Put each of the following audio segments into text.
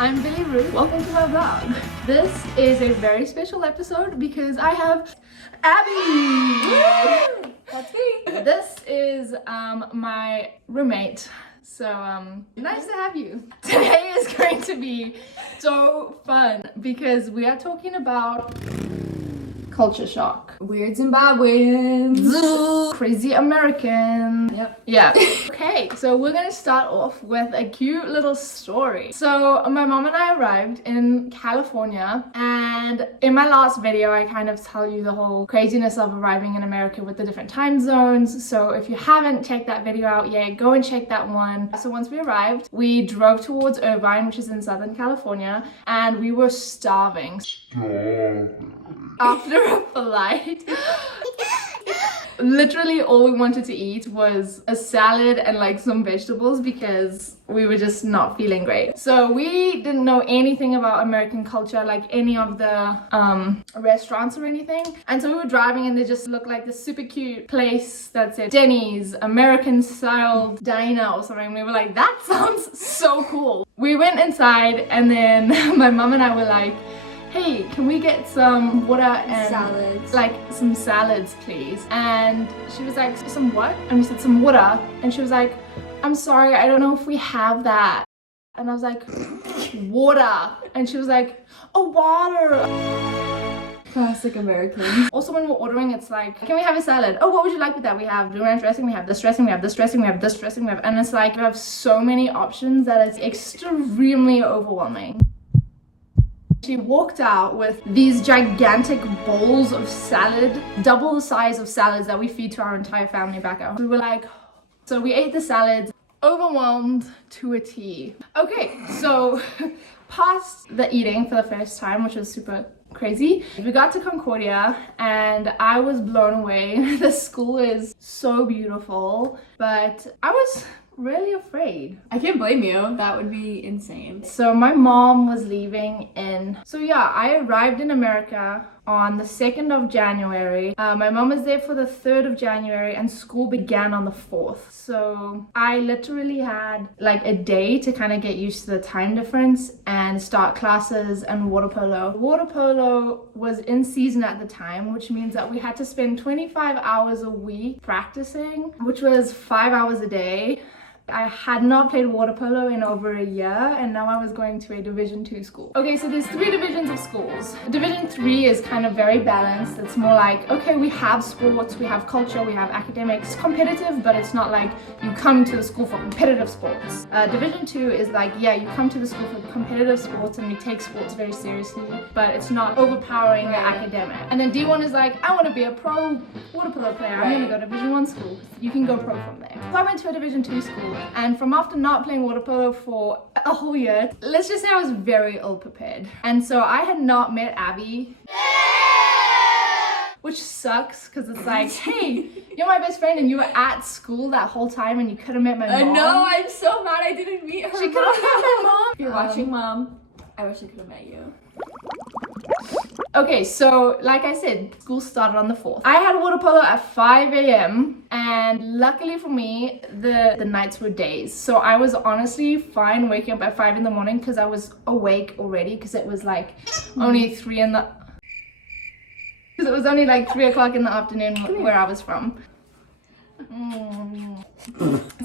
I'm Billy Ruth. Welcome to my vlog. This is a very special episode because I have Abby. That's me. This is my roommate. So nice to have you. Today is going to be so fun because we are talking about culture shock. Weird Zimbabweans. Crazy American. Yep. Yeah. Okay, so we're gonna start off with a cute little story. So my mom and I arrived in California, and in my last video I kind of tell you the whole craziness of arriving in America with the different time zones. So if you haven't checked that video out yet, go and check that one. So once we arrived, we drove towards Irvine, which is in Southern California, and we were starving. After a flight, literally all we wanted to eat was a salad and like some vegetables because we were just not feeling great. So we didn't know anything about American culture, like any of the restaurants or anything. And so we were driving and they just looked like this super cute place that said Denny's American style diner or something. We were like, that sounds so cool. We went inside and then my mom and I were like, hey, can we get some water and salads? Like some salads, please? And she was like, some what? And we said, some water. And she was like, I'm sorry, I don't know if we have that. And I was like, water. And she was like, oh, water. Classic Americans. Also, when we're ordering, it's like, can we have a salad? Oh, what would you like with that? We have the ranch dressing, we have this dressing, we have this dressing, we have this dressing, we have, and it's like, we have so many options that it's extremely overwhelming. She walked out with these gigantic bowls of salad, double the size of salads that we feed to our entire family back at home. We were like, so we ate the salads, overwhelmed to a T. Okay, so past the eating for the first time, which was super crazy, we got to Concordia and I was blown away. The school is so beautiful, but I was really afraid. I can't blame you. That would be insane. So my mom was leaving I arrived in America on the 2nd of January. My mom was there for the 3rd of January and school began on the 4th. So I literally had like a day to kind of get used to the time difference and start classes and water polo. Water polo was in season at the time, which means that we had to spend 25 hours a week practicing, which was 5 hours a day. I had not played water polo in over a year and now I was going to a Division 2 school. Okay, so there's 3 divisions of schools. Division 3 is kind of very balanced. It's more like, okay, we have sports, we have culture, we have academics. It's competitive, but it's not like you come to the school for competitive sports. Division 2 is like, yeah, you come to the school for competitive sports and we take sports very seriously, but it's not overpowering the academic. And then D1 is like, I want to be a pro water polo player. I'm going to go to Division 1 school. You can go pro from there. So I went to a Division 2 school. And from after not playing water polo for a whole year, let's just say I was very ill prepared. And so I had not met Abby. Which sucks because it's like, hey, you're my best friend and you were at school that whole time and you could have met my mom. I know, I'm so mad I didn't meet her. She could have met my mom. If you're watching, Mom, I wish I could have met you. Okay, so like I said, school started on the 4th. I had water polo at 5 a.m. and luckily for me, the nights were days. So I was honestly fine waking up at 5 in the morning because I was awake already because it was like only 3 in the... Because it was only like 3 o'clock in the afternoon where I was from.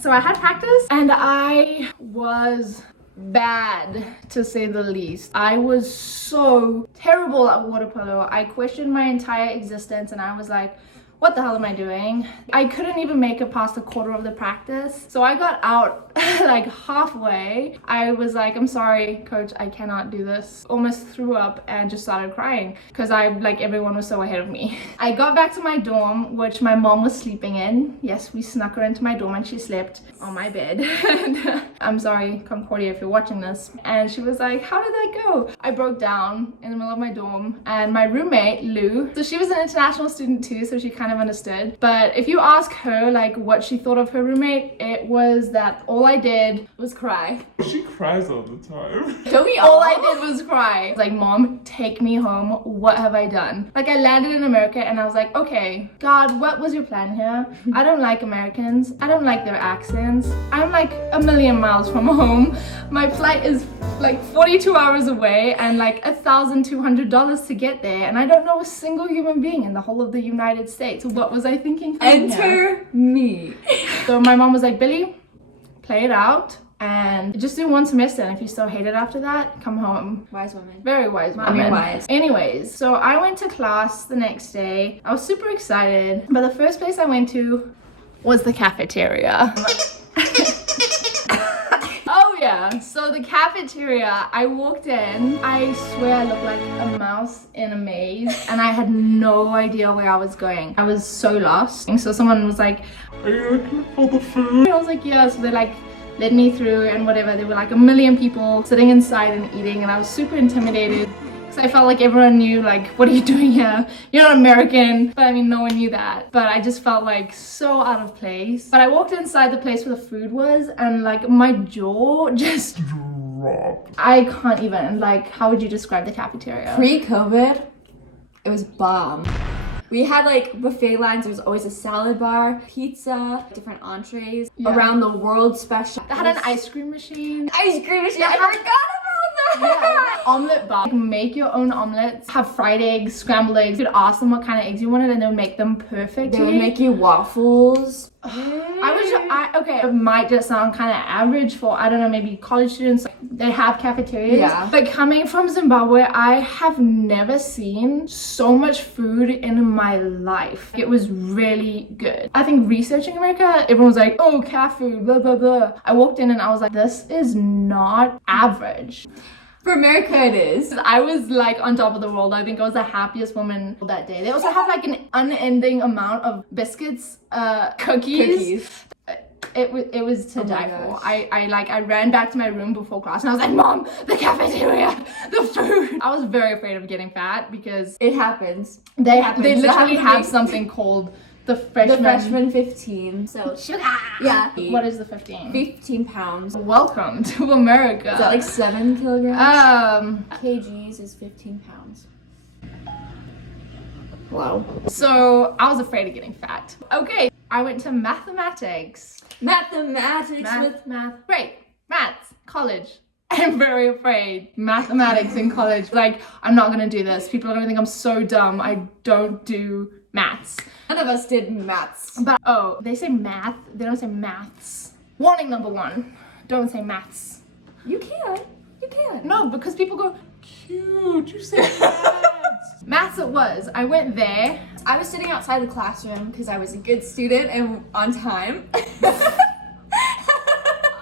So I had practice and I was bad to say the least. I was so terrible at water polo. I questioned my entire existence and I was like, what the hell am I doing? I couldn't even make it past a quarter of the practice. So I got out like halfway. I was like, I'm sorry, coach, I cannot do this. Almost threw up and just started crying because everyone was so ahead of me. I got back to my dorm, which my mom was sleeping in. Yes, we snuck her into my dorm and she slept on my bed. I'm sorry, Concordia, if you're watching this. And she was like, how did that go? I broke down in the middle of my dorm and my roommate, Lou, so she was an international student too, so she kind of have understood. But if you ask her like what she thought of her roommate, it was that all I did Was cry. She cries all the time. Don't we all? all I did was cry. Like, Mom, take me home. What have I done? Like, I landed in America and I was like, okay, God, what was your plan here? I don't like Americans. I don't like their accents. I'm like a million miles from home. My flight is like 42 hours away and like $1,200 to get there. And I don't know a single human being in the whole of the United States. What was I thinking? Enter me. So my mom was like, Billy, play it out. And just do one semester, and if you still hate it after that, come home. Wise woman. Very wise Mommy woman. wise. Anyways, so I went to class the next day. I was super excited, but the first place I went to was the cafeteria. Oh yeah, so the cafeteria, I walked in, I swear I looked like a mouse in a maze, and I had no idea where I was going. I was so lost. And so someone was like, Are you looking for the food? I was like, yeah, so they like led me through and whatever. There were like a million people sitting inside and eating, and I was super intimidated because I felt like everyone knew, like, what are you doing here? You're not American. But I mean, no one knew that. But I just felt like so out of place. But I walked inside the place where the food was, and like my jaw just Drop. I can't even, like, how would you describe the cafeteria? Pre-COVID, it was bomb. We had like buffet lines. There was always a salad bar, pizza, different entrees, Yeah. around the world special. They had an ice cream machine. ice cream machine. Yeah, I how- forgot about that. Omelette bar. Make your own omelets. Have fried eggs, scrambled eggs. You could ask them what kind of eggs you wanted and they would make them perfect. They would make you waffles. It might just sound kind of average for, I don't know, maybe college students. They have cafeterias. Yeah. But coming from Zimbabwe, I have never seen so much food in my life. It was really good. I think researching America, everyone was like, oh, cat food, blah, blah, blah. I walked in and I was like, this is not average. For America, it is. I was like on top of the world. I think I was the happiest woman that day. They also have like an unending amount of biscuits, cookies. It was to Oh my die for. gosh. I ran back to my room before class and I was like, Mom, the cafeteria, the food. I was very afraid of getting fat because It happens. they happens. literally That happens to have me. something called the The freshman. freshman 15. So Sugar. yeah. What is the 15? 15 pounds. Is Welcome to America. that like 7 kilograms? Um. kgs is 15 pounds. Wow. So I was afraid of getting fat. Okay, I went to mathematics. Mathematics with Great. Maths, college. I'm very afraid. Mathematics in college. Like, I'm not gonna do this. People are gonna think I'm so dumb. I don't do maths. none of us did maths. But, oh, they say math. They don't say maths. Warning number 1. Don't say maths. You can. You can. No, because people go, Cute. You say that. maths it was. I went there. I was sitting outside the classroom because I was a good student and on time.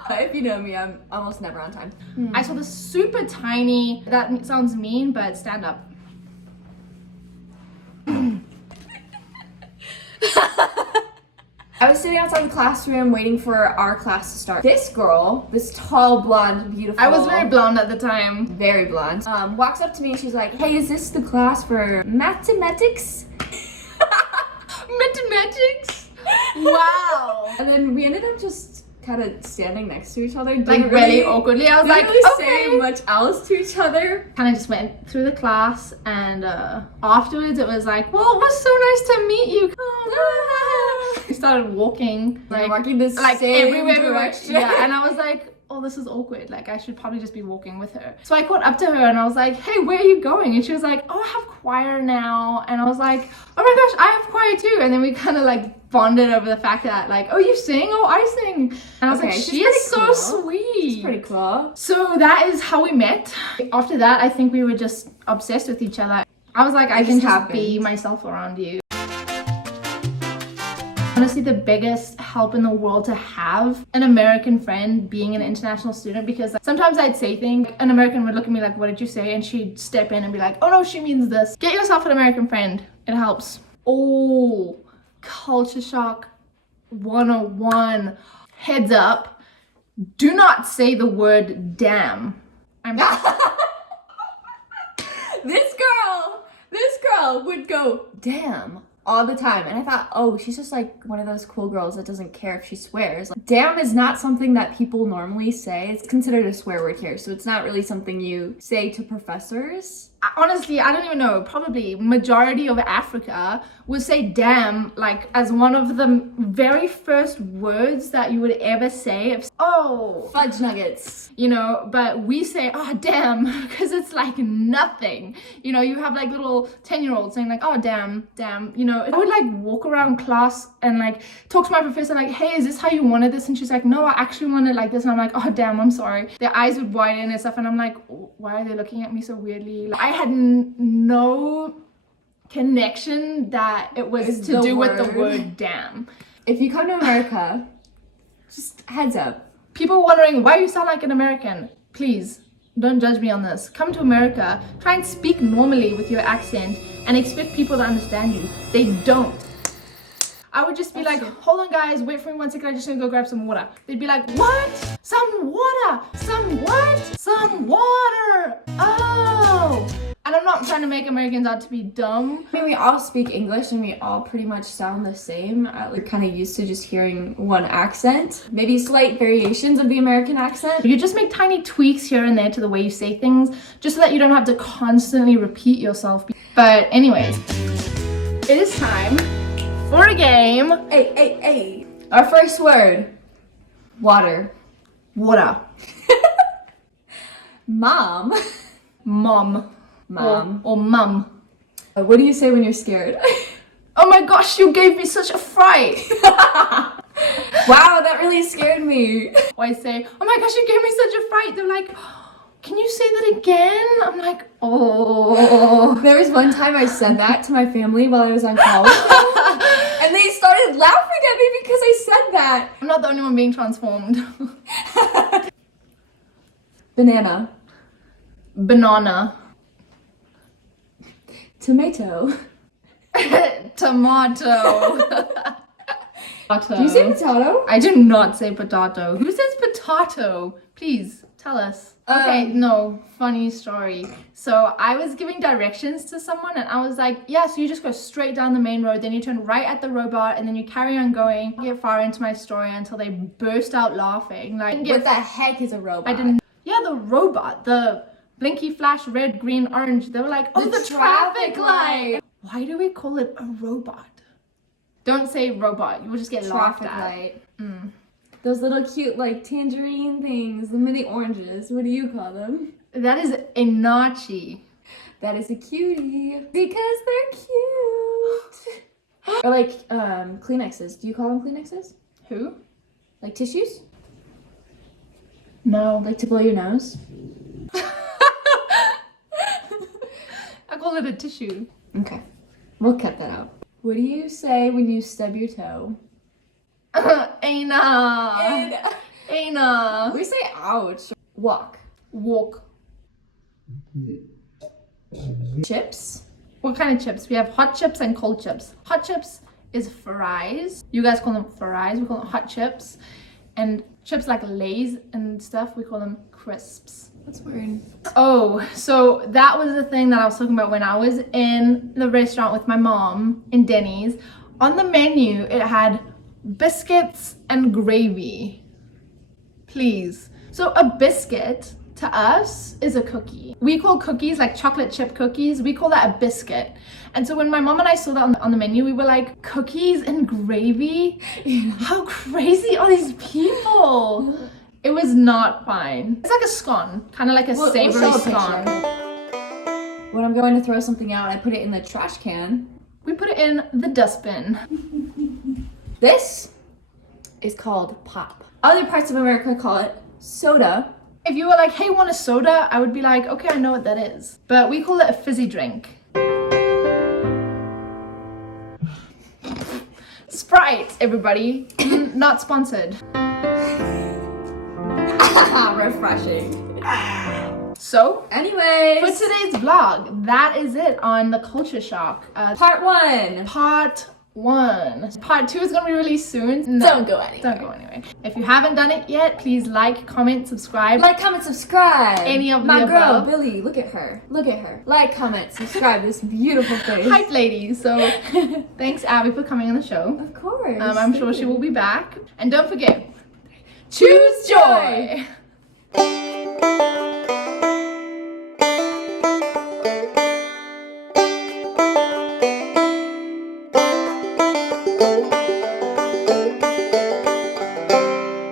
If you know me, I'm almost never on time. I saw this super tiny, that sounds mean, but stand up. I was sitting outside the classroom waiting for our class to start. This girl, this tall, blonde, beautiful. I was very blonde at the time. very blonde. Walks up to me and she's like, "Hey, is this the class for mathematics?" Mathematics? Wow. And then we ended up just kind of standing next to each other. Like really awkwardly. I was Didn't like, really okay. say much else to each other. Kind of just went through the class and afterwards it was like, well, it was so nice to meet you. We started walking. Like walking this like same everywhere we were. direction. Yeah, and I was like, oh, this is awkward. Like, I should probably just be walking with her. So I caught up to her and I was like, hey, where are you going? And she was like, oh, I have choir now. And I was like, oh my gosh, I have choir too. And then we kind of like bonded over the fact that like, oh, you sing? Oh, I sing. And I was Okay, like, she's she is so pretty sweet. It's pretty cool. So that is how we met. After that, I think we were just obsessed with each other. I was like, I can just be myself around you. Honestly, the biggest help in the world to have an American friend being an international student, because sometimes I'd say things, an American would look at me like, what did you say? And she'd step in and be like, oh no, she means this. Get yourself an American friend. It helps. Oh, culture shock 101. Heads up. Do not say the word damn. This girl would go, damn. all the time. And I thought, oh, she's just like one of those cool girls that doesn't care if she swears. Like, damn is not something that people normally say. It's considered a swear word here, so it's not really something you say to professors. Honestly, I don't even know. Probably majority of Africa would say damn like as one of the very first words that you would ever say. If, oh, Fudge nuggets. you know, but we say, oh, damn, because it's like nothing. You know, you have like little 10-year-olds saying like, oh, damn, you know. I would like walk around class and like talk to my professor like, hey, is this how you wanted this? And she's like, no, I actually want it like this. And I'm like, oh, damn, I'm sorry. Their eyes would widen and stuff. And I'm like, why are they looking at me so weirdly? Like, I had no connection that it was to do with the word damn. If you come to America, just heads up. People wondering why you sound like an American. Please, don't judge me on this. Come to America, try and speak normally with your accent and expect people to understand you. They don't. I would just be like, hold on guys, wait for me 1 second, I just need to go grab some water. They'd be like, what? Some water? Some what? Some water. Oh. And I'm not trying to make Americans out to be dumb. I mean, we all speak English and we all pretty much sound the same. We're kind of used to just hearing one accent, maybe slight variations of the American accent. You just make tiny tweaks here and there to the way you say things, just so that you don't have to constantly repeat yourself. But anyways, it is time for a game. Hey. Our first word, water. Water. Mom. Mom. Or mum. What do you say when you're scared? Oh my gosh, you gave me such a fright. Wow, that really scared me. Or I say, oh my gosh, you gave me such a fright. They're like, can you say that again? I'm like, oh. There was one time I said that to my family while I was on college. And they started laughing at me because I said that. I'm not the only one being transformed. Banana. Banana. Tomato. Tomato. Do you say potato? I do not say potato. Who says potato? Please tell us. Okay, no, funny story. So I was giving directions to someone and I was like, yeah, so you just go straight down the main road, then you turn right at the robot and then you carry on going, get far into my story until they burst out laughing. Like, what the heck is a robot? I didn't. Yeah, the robot, the blinky flash, red, green, orange. They were like, oh, the traffic light. Why do we call it a robot? Don't say robot. You will just get laughed at. Traffic light. Those little cute like tangerine things, the mini oranges. What do you call them? That is a nachi. That is a cutie. Because they're cute. Or like Kleenexes. Do you call them Kleenexes? Who? Like tissues? No. Like to blow your nose? I call it a tissue. Okay. We'll cut that out. What do you say when you stub your toe? Aina. Aina. We say ouch. Walk. Walk. Chips. What kind of chips? We have hot chips and cold chips. Hot chips is fries. You guys call them fries. We call them hot chips. And chips like Lay's and stuff, we call them crisps. That's weird. Oh, so that was the thing that I was talking about when I was in the restaurant with my mom in Denny's. On the menu, it had biscuits and gravy. Please. So a biscuit to us is a cookie. We call cookies like chocolate chip cookies. We call that a biscuit. And so when my mom and I saw that on the menu, we were like, cookies and gravy? How crazy are these people? It was not fine. It's like a scone, kind of like a savory scone. When I'm going to throw something out, I put it in the trash can. We put it in the dustbin. This is called pop. Other parts of America call it soda. If you were like, hey, want a soda? I would be like, okay, I know what that is. But we call it a fizzy drink. Sprite, everybody. Not sponsored. Refreshing. So, anyways, for today's vlog, that is it on the culture shock. Part 1. Part 1. Part 2 is gonna be released soon. No, Don't go anywhere. don't go anywhere. If you haven't done it yet, please like, comment, subscribe. Like, comment, subscribe. Any of my the girl, above. Billy. Look at her. Look at her. Like, comment, subscribe. This beautiful face. Hype ladies. So thanks Abby for coming on the show. Of course. I'm sure she will be back. And don't forget, choose joy.